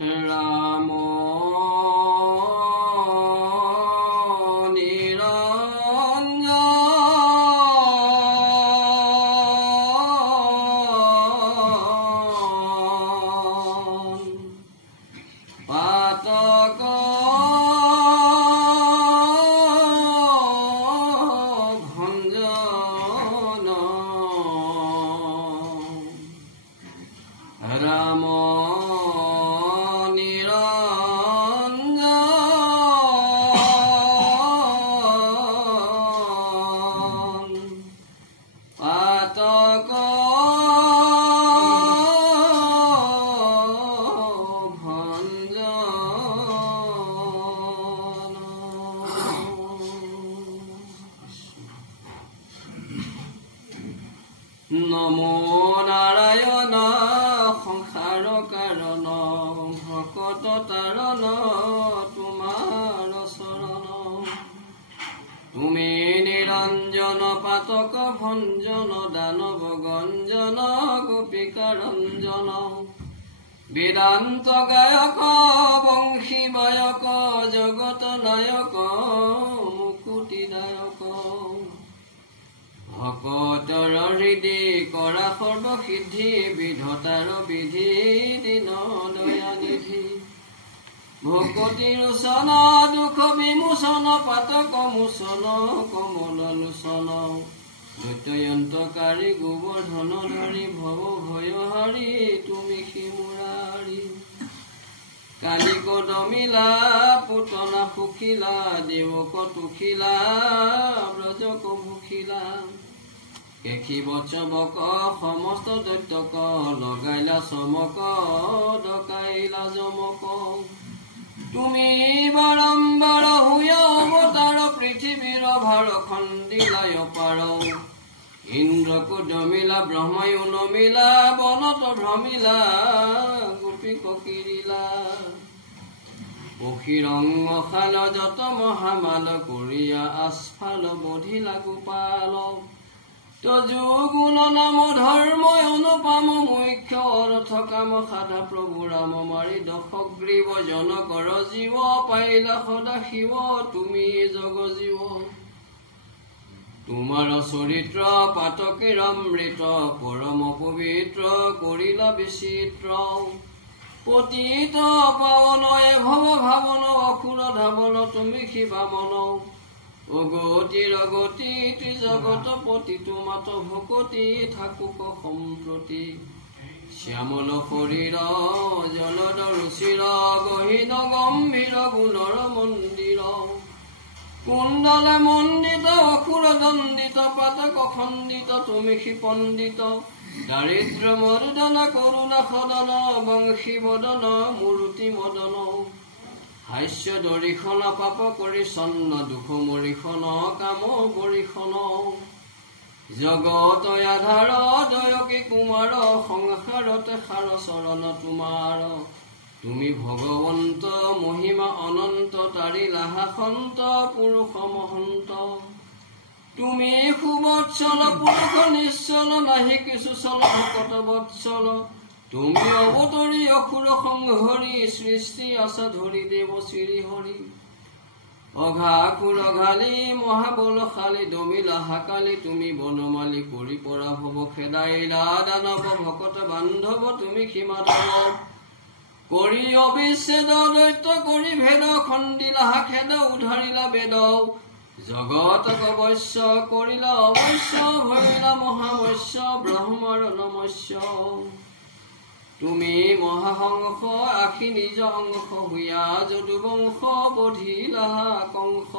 ৰাম নমো নাৰায়ণ সংসাৰ কাৰণ ভকত তাৰণ তোমাৰ চৰণ তুমি নিৰঞ্জন পাতক ভঞ্জন দানৱ গঞ্জন গোপিকা ৰঞ্জন বেদান্ত গায়ক বংশী বায়ক জগত নায়ক মুকুতিদায়ক ভকতৰ হৃদি কৰা সৰ্বসিদ্ধি বিধতাৰ বিধি দিন দয়ানিধি ভকতি ৰোচন দুখ বিমোচন পাতক মোচন কমল লোচন দৈত্যয়ন্তকাৰী গোবৰ্ধন ধৰি ভৱ ভয় হৰি তুমি সিমুৰাৰী কালিক দমিলা পুতনা সুখিলা দেৱক তুখিলা ব্ৰজক ভুখিলা কেখি বচবক সমস্ত দৈত্যক লগাইলা চমক ডকাইলা জমক তুমি বাৰম্বাৰ হৈ অৱতাৰ পৃথিৱীৰ ভাৰ খণ্ডিলাই অপাৰ ইন্দ্ৰক দমিলা ব্ৰহ্মায়ো নমিলা বনত ভ্ৰমিলা গোপীক কিৰিলা পক্ষীৰংগ খাল যত মহামাল কৰিয়া আস্ফাল বধিলা গোপাল তজু গুণ নাম ধৰ্ম অনুপম মুখ্য অৰ্থ কাম সাধা প্ৰভু ৰাম মাৰি দশগ্ৰীৱ জনকৰ জীৱ পাইলা সদা শিৱ তুমি জগ জীৱ তোমাৰ চৰিত্ৰ পাতকেৰ অমৃত পৰম পবিত্ৰ কৰিলা বিচিত্ৰ পতিত পাৱন ভৱ ভাৱন অসুৰ ধাৱন তুমি শিৱামন অগতিৰ গতি ত্ৰিজগত পতি তোমাত ভকতি থাকুক সম্প্ৰতি শ্যামল শৰীৰ জলদ ৰুচিৰ গহীন গম্ভীৰ গুণৰ মন্দিৰ কুণ্ডলে মণ্ডিত অসুৰ দণ্ডিত পাতক খণ্ডিত তুমি শিপণ্ডিত দাৰিদ্ৰ মৰ্দন কৰুণা সদন বংশী বদন মূৰ্তি মদন হাস্য দৰিখন পাপ কৰি চন্ন দুখ মৰিখন কাম বৰিখন জগত আধাৰ দয়কী কুমাৰ সংসাৰতে সাৰ চৰণ তোমাৰ তুমি ভগৱন্ত মহিমা অনন্ত তাৰিলা সন্ত পুৰুষ মহন্ত তুমি সুবৎসল পুৰুষ নিশ্চল নাহি কিছু চল ভকত বৎসল তুমি অৱতৰী অসুৰ সংহৰি সৃষ্টি আছা ধৰি দেৱ শ্ৰী হৰি অঘাসুৰ ঘালি মহাবলশালী দমিলা হাকালি তুমি বনমালী কৰি পৰা ভৱ খেদাইলা দানৱ ভকত বান্ধৱ তুমি সীমাধৱ কৰি অবিচ্ছেদ দৈত্য কৰি ভেদ খণ্ডিলা খেদ উধাৰিলা বেদ জগতক বৈশ্য কৰিলা অৱশ্য ভৰিলা মহামস্য ব্ৰহ্মৰ নমস্য তুমি মহাহংস আখি নিজ অংশ হুয়া যদুবংশ বধিলা কংস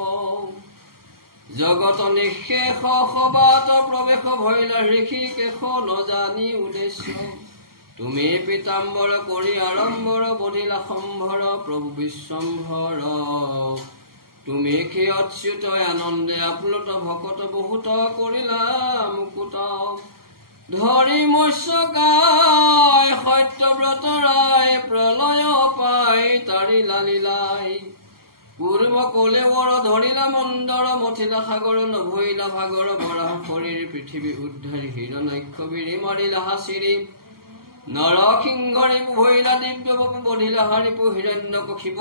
জগত নিশেষ সবাত প্ৰৱেশ ভৈলা ঋষিকেশ নজানি উদ্দেশ্য তুমি পীতাম্বৰ কৰি আড়ম্বৰ বধিলা সম্ভৰ প্ৰভু বিশ্বম্ভৰ তুমি কি অচ্যুত আনন্দে আপ্লুত ভকত বহুত কৰিলা মুকুত ধৰি মৎস্যকায় সত্যব্ৰত ৰায় প্ৰলয় পাই তাৰিলা লীলাই পূৰ্ব কলেবৰ ধৰিলা মন্দৰ মথিলা সাগৰ নভৈলা ভাগৰ বৰাহ শৰীৰ পৃথিৱী উদ্ধাৰি হিৰণাক্ষ বিৰি মাৰিলা হাচিৰি নৰসিংহৰি ভৈলা দিব্য বধিলা হাৰিপু হিৰণ্য কক্ষিপ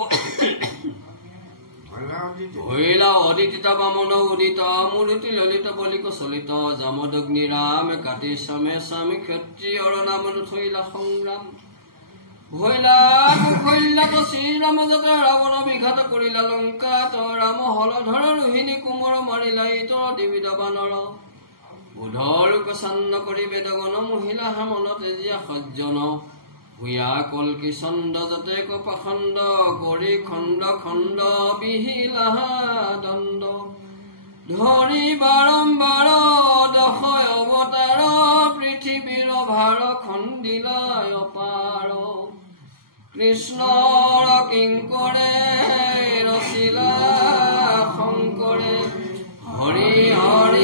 ভৈলা অদিতিতা বামন উদিত মূৰ্তি ললিত বলিক চলিত যমদগ্নি ৰাম কাটি সমে স্বামী ক্ষত্ৰিয়ৰ নাম থৈলা সংগ্ৰাম ভৈলা কুশল্যাত শ্ৰীৰাম যাতে ৰাৱণ বিঘাত কৰিলা লংকাত ৰাম হলধৰ ৰোহিণী কোমৰ মাৰিলা ইতৰ দিবিদ বানৰ বুধৰ প্ৰচন্ন কৰি বেদগণ মহিলা হামল তেজীয়া সজ্জন ভূঞা কল্কি চন্দ যাতে কপাখণ্ড কৰি খণ্ড খণ্ড বিহিলা দণ্ড ধৰি বাৰম্বাৰ দশয় অৱতাৰ পৃথিৱীৰ ভাৰ খণ্ডিলায় অপাৰ কৃষ্ণৰ কিংকৰে ৰচিলা শংকৰে হৰি হৰি